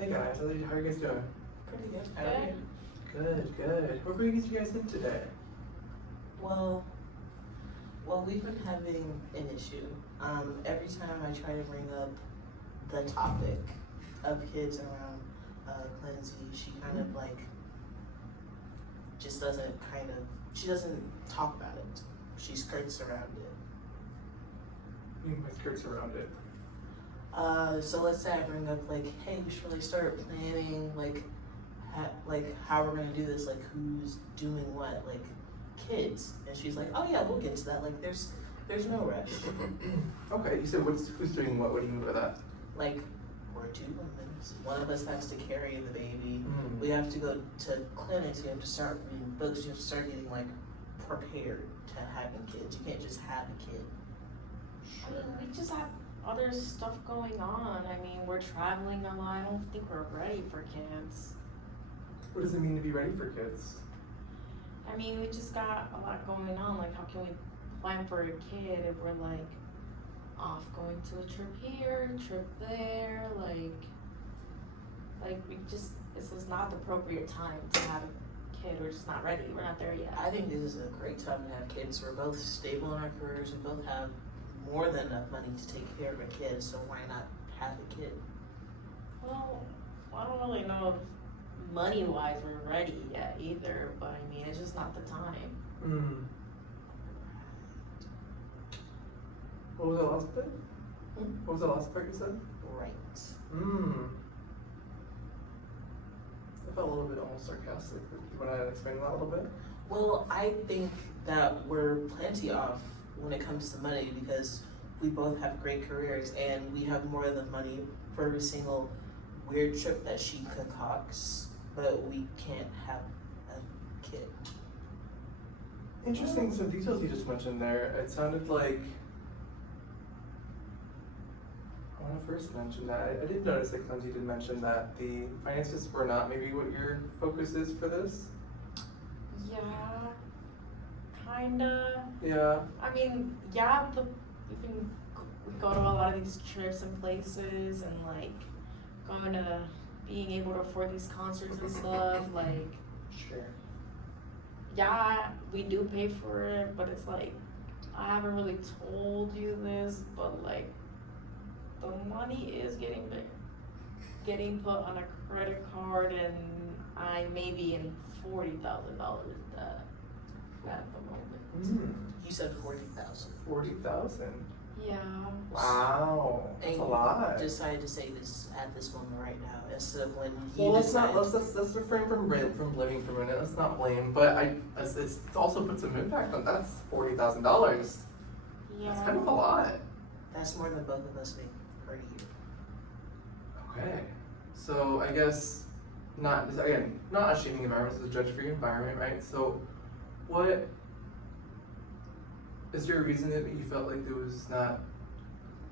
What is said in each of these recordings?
Hey guys, how are you guys doing? Pretty good. How are you? Good. What brings you guys in today? Well, we've been having an issue. Every time I try to bring up the topic of kids around Clancy, she kind of like just doesn't she doesn't talk about it. She skirts around it. What do you mean by skirts around it? So let's say I bring up like, hey, we should really start planning like how we're gonna do this, like who's doing what, like kids, and she's like, oh yeah, we'll get to that. Like there's no rush. Okay, you said who's doing what? What do you mean by that? Like we're two women. One of us has to carry the baby. Mm. We have to go to clinics. You have to start reading books. You have to start getting like prepared to having kids. You can't just have a kid. I mean, we just have other stuff going on. I mean, we're traveling a lot. I don't think we're ready for kids. What does it mean to be ready for kids? I mean, we just got a lot going on. Like, how can we plan for a kid if we're like off going to a trip here, trip there? Like we just, this is not the appropriate time to have a kid. We're just not ready. We're not there yet. I think this is a great time to have kids. We're both stable in our careers. We both have more than enough money to take care of a kid. So why not have a kid? Well, I don't really know if money-wise we're ready yet either, but I mean, it's just not the time. Mm. What was the last bit? What was the last part you said? Right. Mm. I felt a little bit almost sarcastic. You want to explain that a little bit? Well, I think that we're plenty off when it comes to money because we both have great careers and we have more than money for every single weird trip that she concocts, but we can't have a kid. Interesting. Some details you just mentioned there. It sounded like. When I first mentioned that, I did notice that Clemsy did mention that the finances were not maybe what your focus is for this. Yeah, kinda. Yeah. I mean, yeah, we go to a lot of these trips and places and like going to being able to afford these concerts and stuff. Like, Sure. yeah, we do pay for it, but it's like, I haven't really told you this, but like, the money is getting put on a credit card, and I may be in $40,000 debt at the moment. Mm. You said 40,000. 40,000. Yeah. Wow. That's a lot. Decided to say this at this moment right now instead of when he Well, decided. let's refrain from blaming for a minute. Let's not blame, but it's also put some impact on that. That's $40,000. Yeah. That's kind of a lot. That's more than both of us make per year. Okay. So I guess not a shaming environment, it's a judge for your environment, right? So what is there a reason that you felt like there was not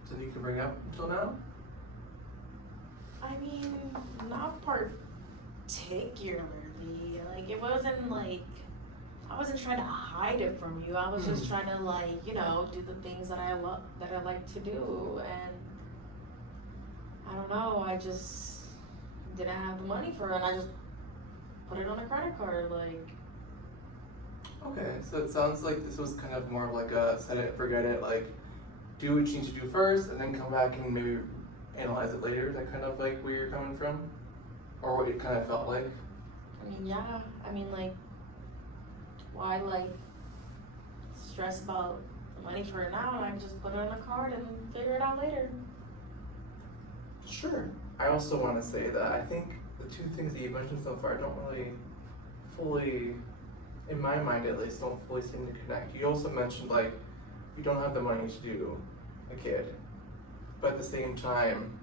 something you can bring up until now? I mean, not particularly. Like, it wasn't like, I wasn't trying to hide it from you. I was just trying to, like, you know, do the things that I love, that I like to do. And I don't know, I just didn't have the money for it, and I just put it on a credit card. Like, Okay, so it sounds like this was kind of more of like a set it and forget it, like do what you need to do first and then come back and maybe analyze it later. Is that kind of like where you're coming from? Or what it kind of felt like? I mean, yeah, I mean, like, why, like, stress about the money for it now, and I just put it on a card and figure it out later. Sure. I also want to say that I think the two things that you mentioned so far don't really fully, in my mind at least, don't fully seem to connect. You also mentioned like you don't have the money to do a kid, but at the same time,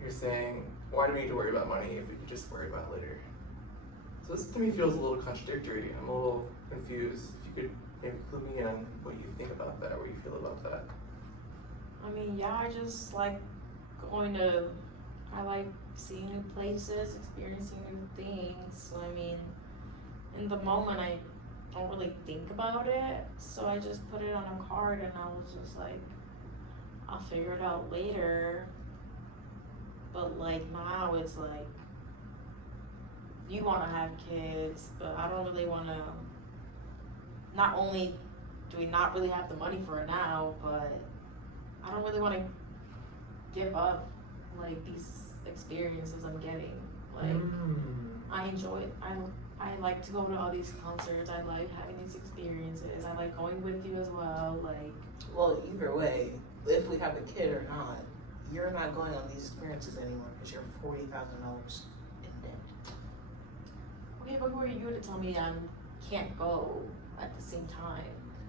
you're saying, why do we need to worry about money if we could just worry about it later? So this to me feels a little contradictory. I'm a little confused. If you could maybe clue me in on what you think about that or what you feel about that. I mean, yeah, I just like I like seeing new places, experiencing new things. So, I mean, in the moment, I don't really think about it. So I just put it on a card and I was just like, I'll figure it out later. But like now it's like, you want to have kids, but I don't really want to. Not only do we not really have the money for it now, but I don't really want to give up like these experiences I'm getting. Like I enjoy it. I like to go to all these concerts. I like having these experiences. I like going with you as well. Like, well, either way, if we have a kid or not, you're not going on these experiences anymore because you're $40,000 in debt. okay, but who are you to tell me I can't go at the same time?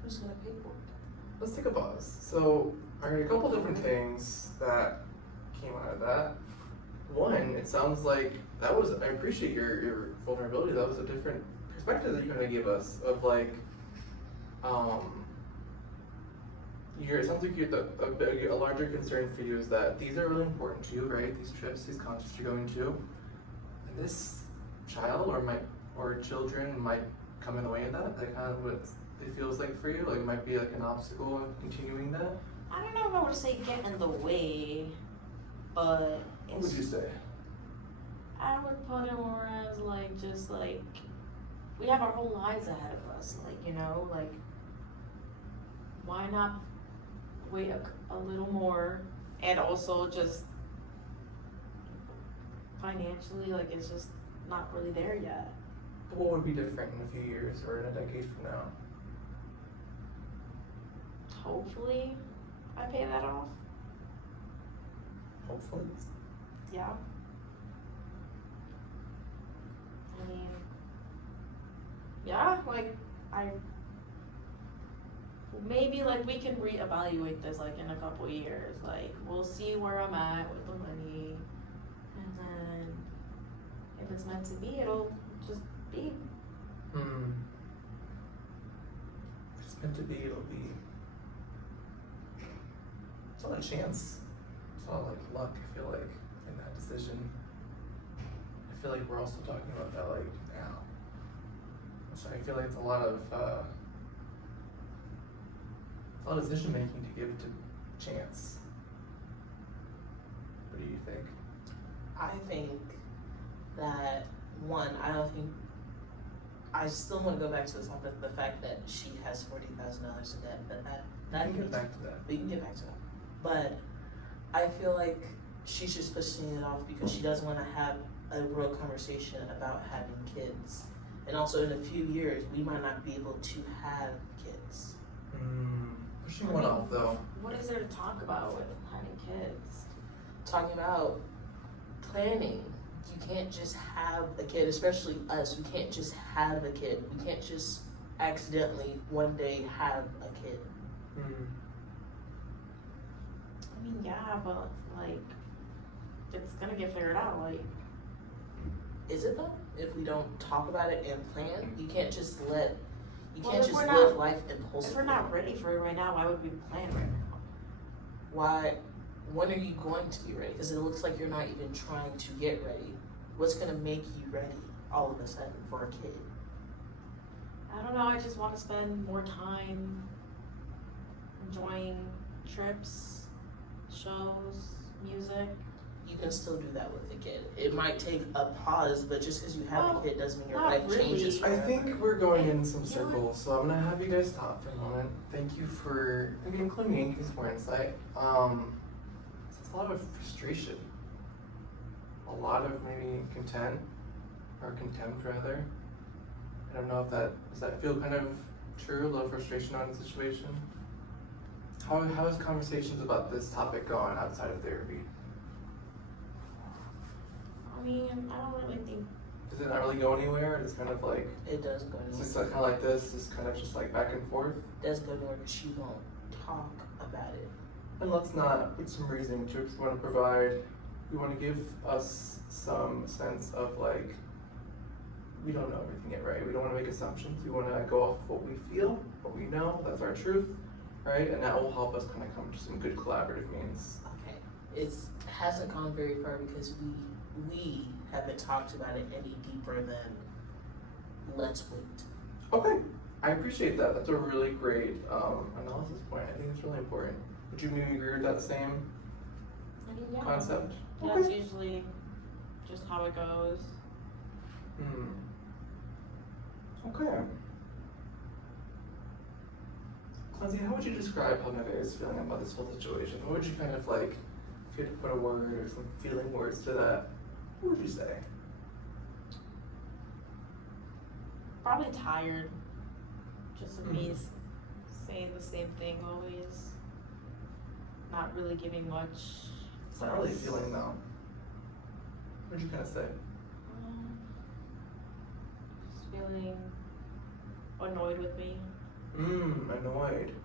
Who's gonna pay for it? Let's take a pause. So, are a couple different things that came out of that. One, it sounds like that was, I appreciate your vulnerability. That was a different perspective that you kind of gave us of like, it sounds like a larger concern for you is that these are really important to you, right? These trips, these concerts you're going to, and this child or children might come in the way of that. That kind of what it feels like for you. Like it might be like an obstacle in continuing that. I don't know if I would say get in the way, but What would you say? I would put it more as like just like we have our whole lives ahead of us. Like, you know, like why not wait a little more, and also just financially, like it's just not really there yet. But what would be different in a few years or in a decade from now? Hopefully, I pay that off. Hopefully. Yeah. I mean, yeah, like maybe like we can reevaluate this like in a couple years. Like we'll see where I'm at with the money, and then if it's meant to be, it'll just be. If it's meant to be, it'll be. It's not a chance. It's not like luck, I feel like, in that decision. I feel like we're also talking about that like now. So I feel like it's a lot of decision making to give to chance. What do you think? I think that one, I still want to go back to the topic, the fact that she has $40,000 in debt, but that We can get back to that. we can get back to that. But I feel like she's just pushing it off because she doesn't want to have a real conversation about having kids. And also in a few years, we might not be able to have kids. Pushing one off though. What is there to talk about with having kids? Talking about planning. You can't just have a kid, especially us. We can't just have a kid. We can't just accidentally one day have a kid. I mean, yeah, but like it's gonna get figured out. Like, Is it though? If we don't talk about it and plan, you can't just Well, can't if just we're live not- life if impulsively. we're not ready for it right now, why would we plan right now? Why? When are you going to be ready? Because it looks like you're not even trying to get ready. What's gonna make you ready all of a sudden for a kid? I don't know. I just want to spend more time enjoying trips, shows, music. You can still do that with a kid. It might take a pause, but just because you have Well, a kid doesn't mean your not life really. changes I forever. think we're going in some circles, so I'm gonna have you guys stop for a moment. Thank you for maybe including me, because more insight. It's a lot of frustration, a lot of maybe contempt rather. I don't know if does that feel kind of true, a little frustration on the situation? How has conversations about this topic gone outside of therapy? I mean, I don't really think. Does it not really go anywhere? It's kind of like, It doesn't go it's anywhere. kind of like this, it's kind of just like back and forth. It doesn't go anywhere because she won't talk about it. And let's not put some reasoning to it, because we want to give us some sense of like, we don't know everything yet, right? We don't want to make assumptions. We want to go off of what we feel, what we know, that's our truth, right? And that will help us kind of come to some good collaborative means. Okay. It hasn't gone very far because we haven't talked about it any deeper than let's wait. Okay, I appreciate that. That's a really great analysis point. I think it's really important. Would you maybe agree with that same I mean, yeah. concept? That's usually just how it goes. Okay. Clancy, how would you describe how Neve is feeling about this whole situation? What would you kind of like, if you had to put a word or some feeling words to that, what would you say? Probably tired. Just of me saying the same thing always. Not really giving much. It's not really a feeling though. What would you kind of say? Just feeling annoyed with me. Annoyed.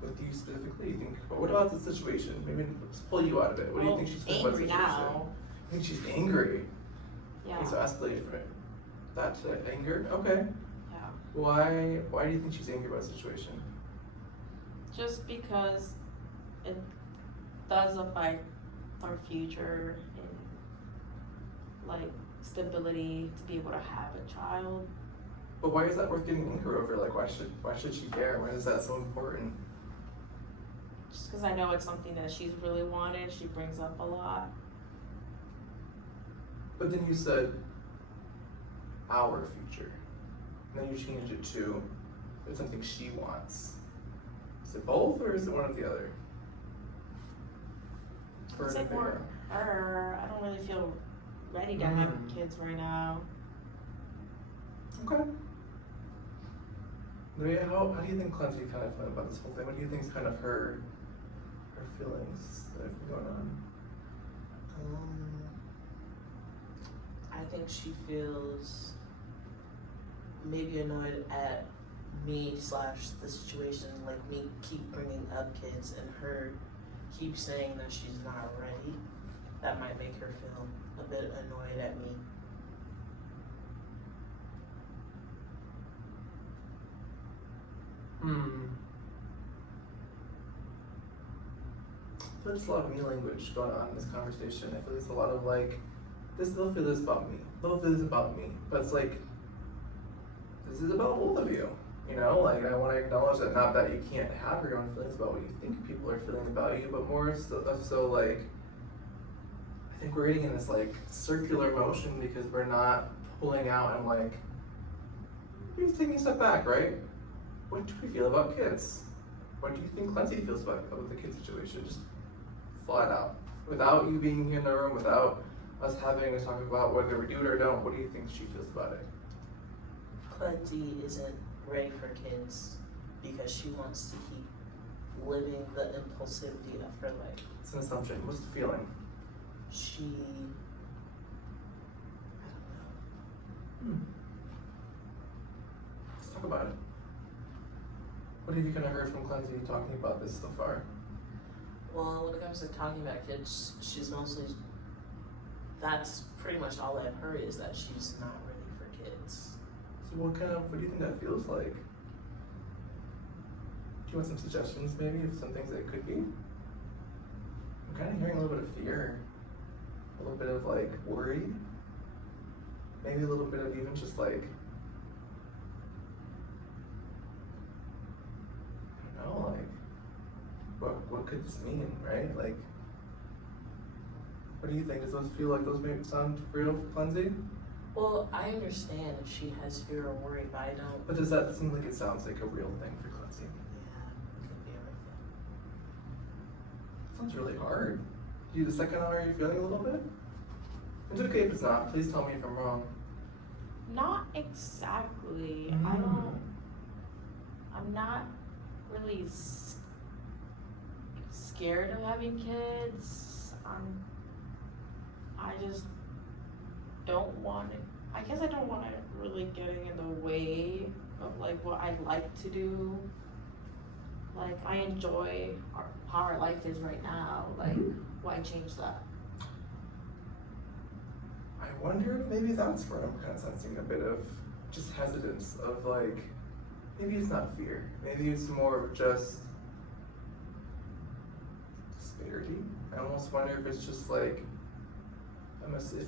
With you specifically, you think, but what about the situation? Maybe let's pull you out of it. What do you think she's feeling about the Angry situation? now. I think she's angry. Yeah. Okay, so escalated from that to anger. Okay. Yeah. Why do you think she's angry about the situation? Just because it does affect our future and like stability to be able to have a child. But why is that worth getting angry over? Like, why should she care? Why is that so important? Just because I know it's something that she's really wanted. She brings up a lot. But then you said our future. And then you changed it to it's something she wants. Is it both or is it one or the other? It's like more her. I don't really feel ready to have kids right now. Okay. Maria, how do you think Clancy kind of felt about this whole thing? What do you think is kind of her feelings that have been going on? I think she feels maybe annoyed at me / the situation, like me keep bringing up kids and her keep saying that she's not ready. That might make her feel a bit annoyed at me. I feel like there's a lot of me language going on in this conversation. I feel there's a lot of like, they'll feel this about me. They'll feel this about me. But it's like, this is about both of you. You know, like I want to acknowledge that, not that you can't have your own feelings about what you think people are feeling about you, but more so like, I think we're getting in this like circular motion because we're not pulling out and like, we're taking a step back, right? What do we feel about kids? What do you think Clancy feels about the kid situation? Just flat out. Without you being here in the room, without us having a talk about whether we do it or don't, what do you think she feels about it? Clancy isn't ready for kids because she wants to keep living the impulsivity of her life. It's an assumption. What's the feeling? She, I don't know. Let's talk about it. What have you kind of heard from Clancy talking about this so far? Well, when it comes to talking about kids, she's mostly, that's pretty much all I've heard is that she's not ready for kids. So what do you think that feels like? Do you want some suggestions maybe of some things that it could be? I'm kind of hearing a little bit of fear, a little bit of like worry, maybe a little bit of even just like, I don't know, like, what could this mean, right? Like, what do you think? Does those feel like those maybe sound real for Clancy? Well, I understand if she has fear or worry, but I don't. But does that seem like it sounds like a real thing for Clancy? Yeah, it could be everything. Sounds really hard. The second hour, are you feeling a little bit? It's okay if it's not. Please tell me if I'm wrong. Not exactly. I'm not really scared of having kids. I just don't want it. I guess I don't want it really getting in the way of like what I like to do. Like I enjoy how our life is right now. Like why change that? I wonder if maybe that's where I'm kind of sensing a bit of just hesitance of like, maybe it's not fear. Maybe it's more of just disparity. I almost wonder if it's just like,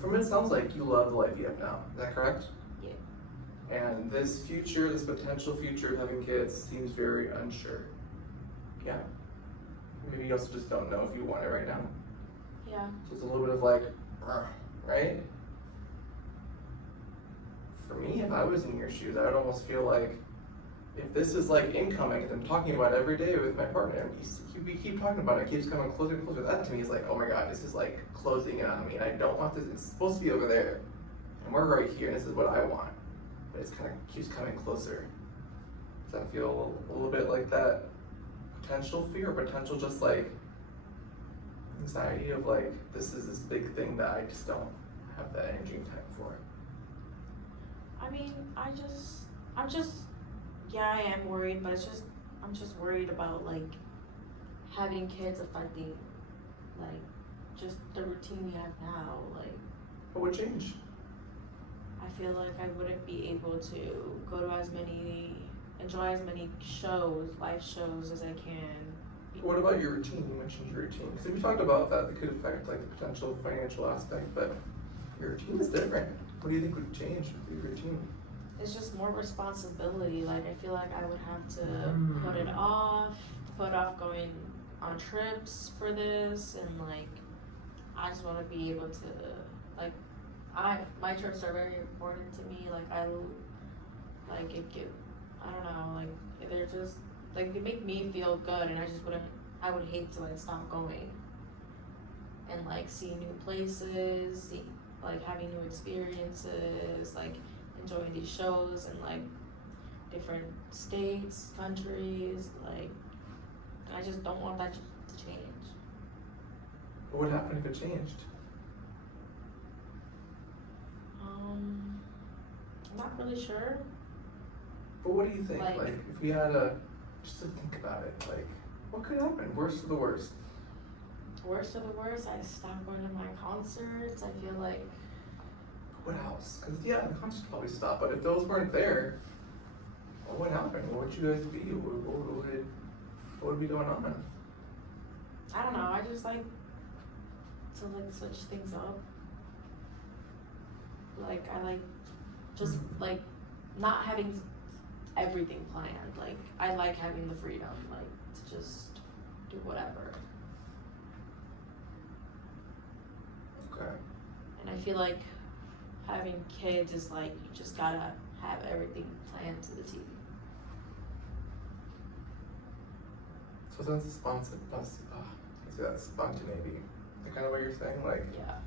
from it sounds like you love the life you have now. Is that correct? Yeah. And this future, this potential future of having kids seems very unsure. Yeah. Maybe you also just don't know if you want it right now. Yeah. So it's a little bit of like, right? For me, if I was in your shoes, I would almost feel like if this is like incoming and I'm talking about every day with my partner, and we keep talking about it, it keeps coming closer and closer. That to me is like, oh my god, this is like closing in on me, and I don't want this. It's supposed to be over there, and we're right here, and this is what I want, but it's kind of keeps coming closer. Does that feel a little bit like that potential fear, or potential just like anxiety of like this is this big thing that I just don't have the energy and time for? I mean, I'm just, yeah, I am worried, but I'm just worried about like having kids affecting like just the routine we have now. Like, What would change? I feel like I wouldn't be able to go to enjoy as many live shows as I can. What about your routine? You mentioned your routine. Because we talked about that could affect like the potential financial aspect, but your routine is different. What do you think would change with your routine? It's just more responsibility. Like, I feel like I would have to put off going on trips for this, and like, I just want to be able to, like, my trips are very important to me. Like, I don't know, like, they're just, like, they make me feel good, and I would hate to like stop going and like see new places, like having new experiences, like enjoying these shows and like different states, countries, like I just don't want that to change. What would happen if it changed? I'm not really sure. But what do you think? Like if we had just to think about it, like, what could happen? Worst of the worst. Worst of the worst, I stop going to my concerts. I feel like. What else? Because yeah, the concerts probably stop. But if those weren't there, what would happen? What would you guys be? What would be going on? I don't know. I just like to like switch things up. Like I like just like not having everything planned. Like I like having the freedom, like to just do whatever. Okay. And I feel like having kids is like you just gotta have everything planned to the T. So that's spontaneity. The kind of what you're saying, like. Yeah.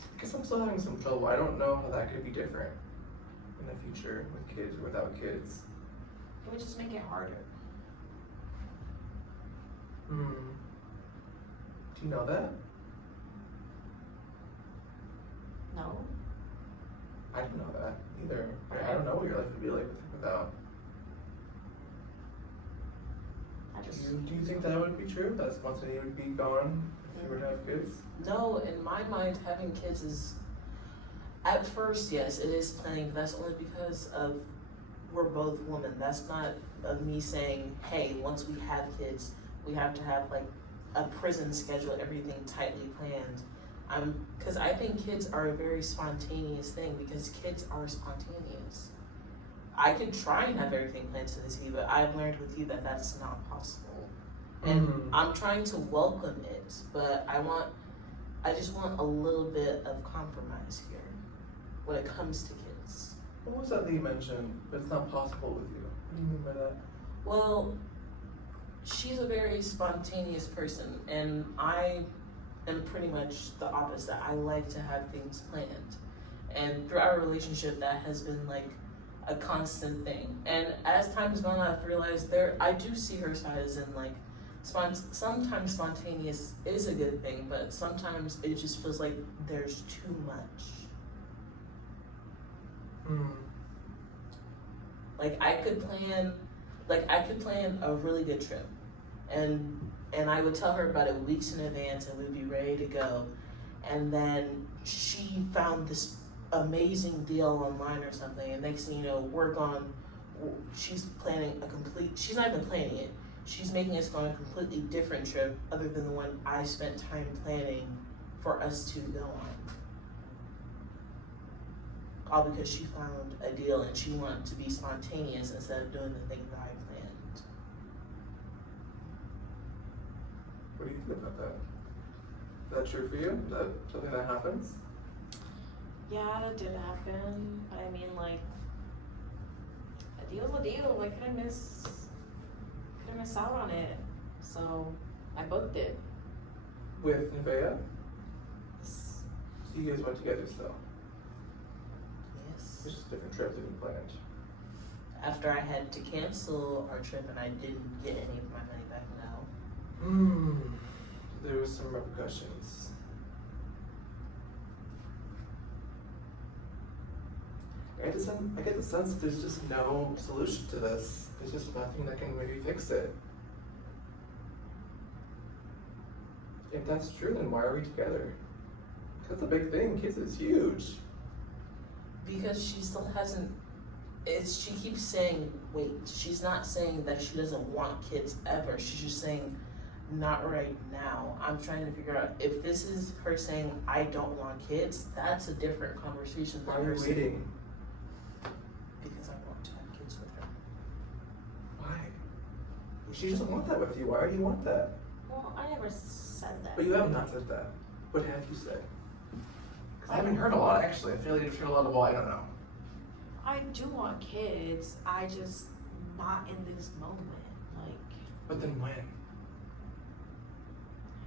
I guess I'm still having some trouble. I don't know how that could be different in the future with kids or without kids. It would just make it harder. Do you know that? No. I didn't know that either. I don't know what your life would be like without. Do you think that would be true? That spontaneity would be gone if you were to have kids? No, in my mind, having kids is, at first, yes, it is planning, but that's only because of we're both women. That's not of me saying, hey, once we have kids, we have to have like a prison schedule, everything tightly planned. Because I think kids are a very spontaneous thing because kids are spontaneous. I could try and have everything planned to the T, but I've learned with you that that's not possible. And I'm trying to welcome it, but I just want a little bit of compromise here when it comes to kids. What was that you mentioned? But it's not possible with you. What do you mean by that? Well, she's a very spontaneous person, and I am pretty much the opposite. I like to have things planned. And through our relationship, that has been like a constant thing. And as time has gone on, I've realized I do see her side as in like, sometimes spontaneous is a good thing, but sometimes it just feels like there's too much. Like I could plan a really good trip, and I would tell her about it weeks in advance, and we'd be ready to go. And then she found this amazing deal online or something, and next thing you know, she's planning she's not even planning it. She's making us go on a completely different trip other than the one I spent time planning for us to go on. All because she found a deal and she wanted to be spontaneous instead of doing the thing that I planned. What do you think about that? Is that true for you? Is that something that happens? Yeah, that did happen. But I mean, like, a deal's a deal. I couldn't miss out on it. So I booked it. With Nevaeh? So you guys went together still? Yes. It's just a different trip than you planned. After I had to cancel our trip and I didn't get any of my money back now. There was some repercussions. I get the sense that there's just no solution to this. There's just nothing that can maybe fix it. If that's true, then why are we together? That's a big thing. Kids is huge. Because she still hasn't, she keeps saying wait. She's not saying that she doesn't want kids ever. She's just saying not right now. I'm trying to figure out if this is her saying I don't want kids, that's a different conversation than Why are her you saying, waiting? because I want to have kids with her. Why? She doesn't want that with you. Why do you want that? Well, I never said that. But you have not said that. What have you said? 'Cause I haven't heard a lot, actually. I feel like you've heard a lot of, well, I don't know. I do want kids. I just not in this moment. Like, But then when?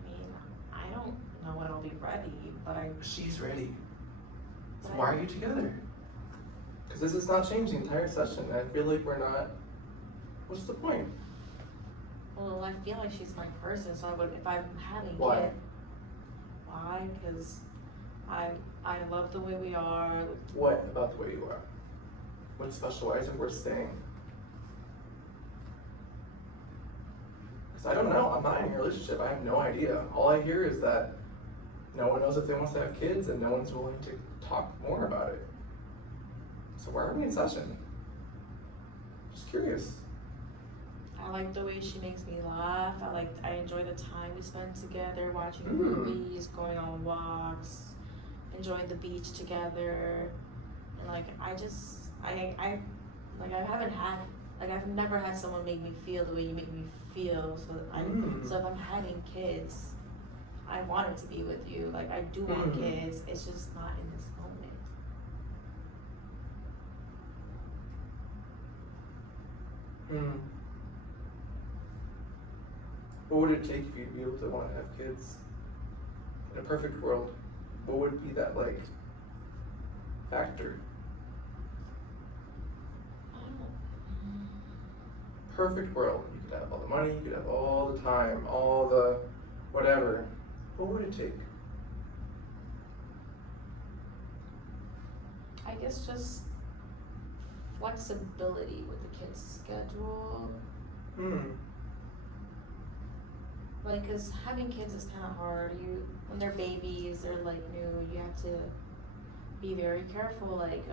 I mean, I don't know when I'll be ready, but She's ready. So But why are you together? Because this is not changing the entire session. I feel like we're not. What's the point? well, I feel like she's my person. So I would, if I'm having Why? kids, why? Because I love the way we are. What about the way you are? What's special? Why is it worth staying? Because I don't know. I'm not in a relationship. I have no idea. All I hear is that no one knows if they want to have kids and no one's willing to talk more about it. So why are we in session? Just curious. I like the way she makes me laugh. I enjoy the time we spend together, watching Mm. movies, going on walks, enjoying the beach together. And I've never had someone make me feel the way you make me feel. So if I'm having kids, I want it to be with you. Like, I do want kids. It's just not in this moment. What would it take for you to be able to want to have kids? In a perfect world, what would be that, like, factor? I don't. Perfect world. You could have all the money, you could have all the time, all the whatever. What would it take? I guess just flexibility with the kids' schedule. Like, cause having kids is kind of hard. When they're babies, they're like new. You have to be very careful. Like,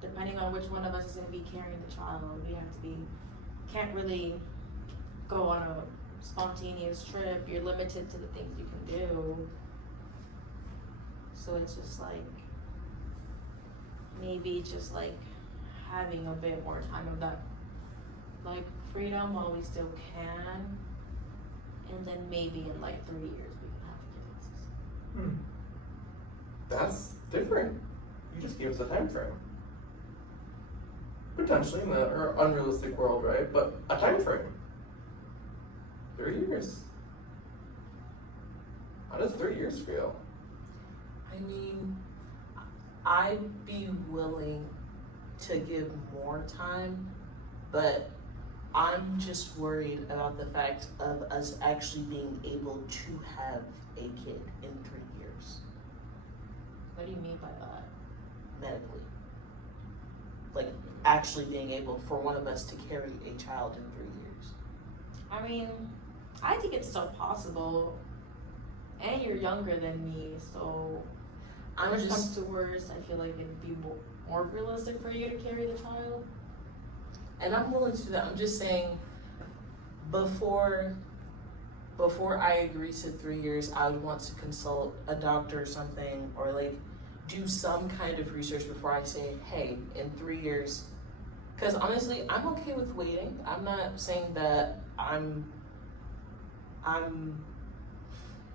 depending on which one of us is gonna be carrying the child, we have to be. Can't really go on a spontaneous trip. You're limited to the things you can do. So it's just like maybe just like having a bit more time of that, like, freedom while we still can. And then maybe in like 3 years we can have kids. That's different. You just gave us a time frame. Potentially in the unrealistic world, right? But a time frame. 3 years. How does 3 years feel? I mean, I'd be willing to give more time, but I'm just worried about the fact of us actually being able to have a kid in 3 years, What do you mean by that? medically. Like, actually being able for one of us to carry a child in 3 years. I mean, I think it's still possible. And you're younger than me, so I'm worst just, comes to worst, I feel like it'd be more realistic for you to carry the child. and I'm willing to do that. I'm just saying, before I agree to 3 years, I would want to consult a doctor or something, or like do some kind of research before I say, hey, in 3 years, because honestly, I'm okay with waiting. I'm not saying that I'm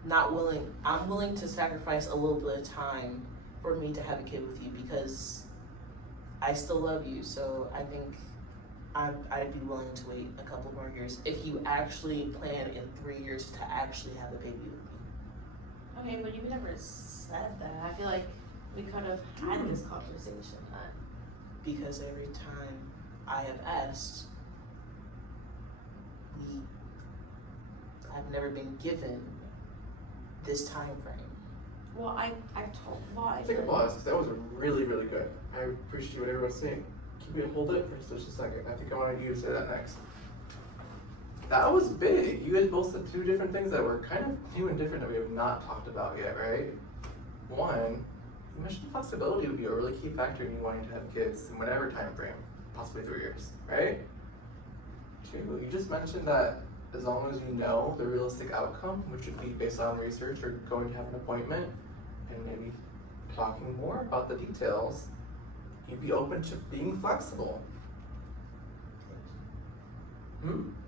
I'm willing to sacrifice a little bit of time for me to have a kid with you because I still love you. So I think I'd be willing to wait a couple more years if you actually plan in 3 years to actually have a baby with me. Okay, but you never said that. I feel like we could have had this conversation then. Because every time I have asked, I've never been given this time frame. Well, I told, well, I think it was, 'cause that was really, really good. I appreciate what everyone's saying. Can we hold it for just a second? I think I wanted you to say that next. That was big. You guys both said two different things that were kind of new and different that we have not talked about yet, right? One, you mentioned flexibility would be a really key factor in you wanting to have kids in whatever time frame, possibly 3 years, right? Two, you just mentioned that as long as you know the realistic outcome, which would be based on research or going to have an appointment and maybe talking more about the details, you'd be open to being flexible.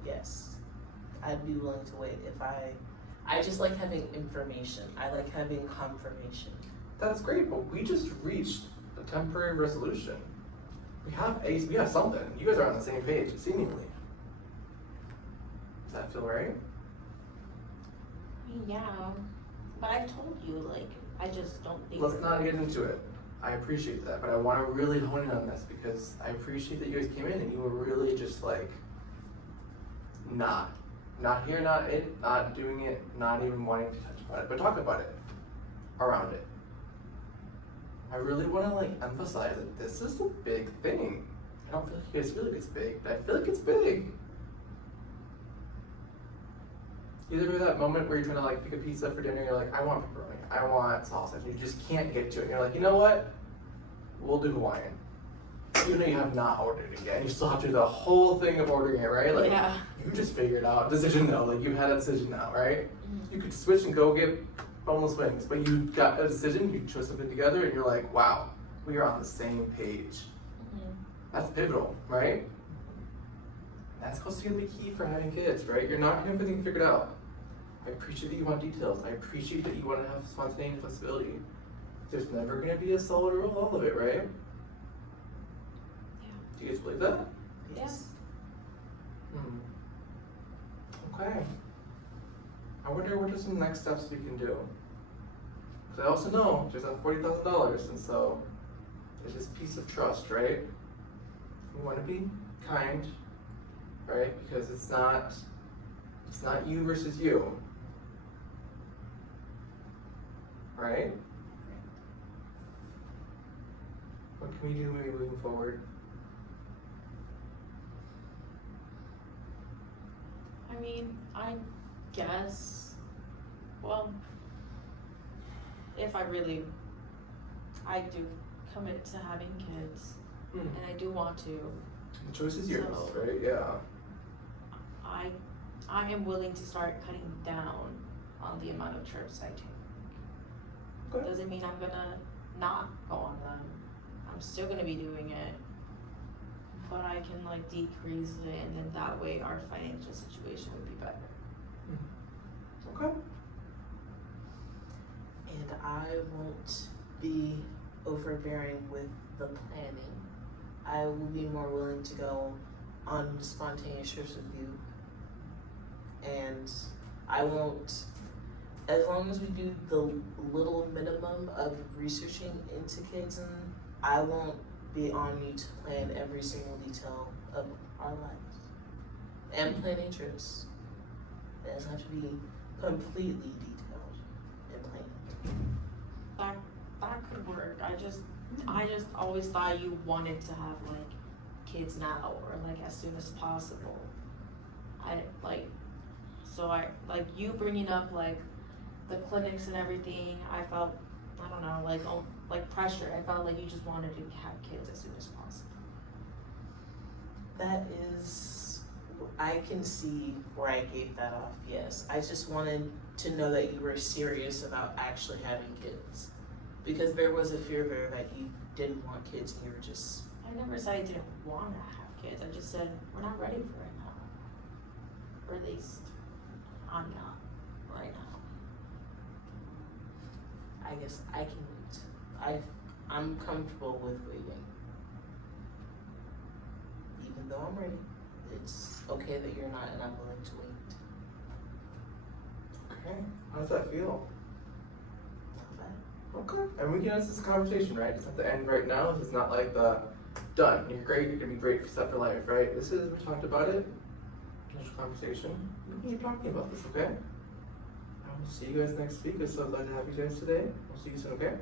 Yes, I'd be willing to wait if I just like having information. I like having confirmation. That's great, but we just reached a temporary resolution. We have something. You guys are on the same page, seemingly. Does that feel right? I mean, yeah, but I told you, like, I just don't think. Let's not get into it. I appreciate that, but I want to really hone in on this because I appreciate that you guys came in and you were really just like, not here, not it, not doing it, not even wanting to touch about it, but talk about it, around it. I really want to like emphasize that this is a big thing. I don't feel like you guys feel like it's big, but I feel like it's big. Either that moment where you're trying to like pick a pizza for dinner, you're like, I want pepperoni, I want sausage, and you just can't get to it. And you're like, you know what? We'll do Hawaiian. Even though you have not ordered it yet, and you still have to do the whole thing of ordering it, right? Like, yeah. You just figured out, decision now, like you had a decision now, right? Mm-hmm. You could switch and go get boneless wings, but you got a decision, you chose something together, and you're like, wow, we are on the same page. Mm-hmm. That's pivotal, right? That's supposed to be the key for having kids, right? You're not gonna have everything figured out. I appreciate that you want details. I appreciate that you want to have spontaneity and flexibility. There's never gonna be a solid rule all of it, right? Yeah. Do you guys believe that? Yes. Okay. I wonder what are some next steps we can do. Because I also know there's that $40,000, and so there's this piece of trust, right? We want to be kind, right? Because it's not you versus you, right? What can we do maybe moving forward? I mean, I guess, well, if I do commit to having kids, and I do want to. The choice is yours, So- right? Yeah. I am willing to start cutting down on the amount of trips I take. Okay. Doesn't mean I'm gonna not go on them. I'm still gonna be doing it. But I can like decrease it, and then that way our financial situation would be better. Okay. And I won't be overbearing with the planning. I will be more willing to go on spontaneous trips with you. And I won't, as long as we do the little minimum of researching into kids, and I won't be on you to plan every single detail of our lives. And planning trips. It doesn't have to be completely detailed and planned. That could work. I just always thought you wanted to have like kids now or like as soon as possible. I like you bringing up like the clinics and everything. I felt, I don't know, like pressure. I felt like you just wanted to have kids as soon as possible. That is, I can see where I gave that off, yes. I just wanted to know that you were serious about actually having kids. Because there was a fear there that you didn't want kids and you were just... I never said I didn't want to have kids. I just said we're not ready for it now. Or at least I'm not right now. I guess I can wait. I'm comfortable with waiting. Even though I'm ready, it's okay that you're not, and I'm willing to wait. Okay. How does that feel? Not bad. Okay. And we can end this conversation, right? It's at the end right now. This is not like the done. You're great. You're gonna be great set for life, right? This is we talked about it. Initial conversation. We can keep talking about this, okay? I will see you guys next week. It's so glad to have you guys today. We'll see you soon, okay?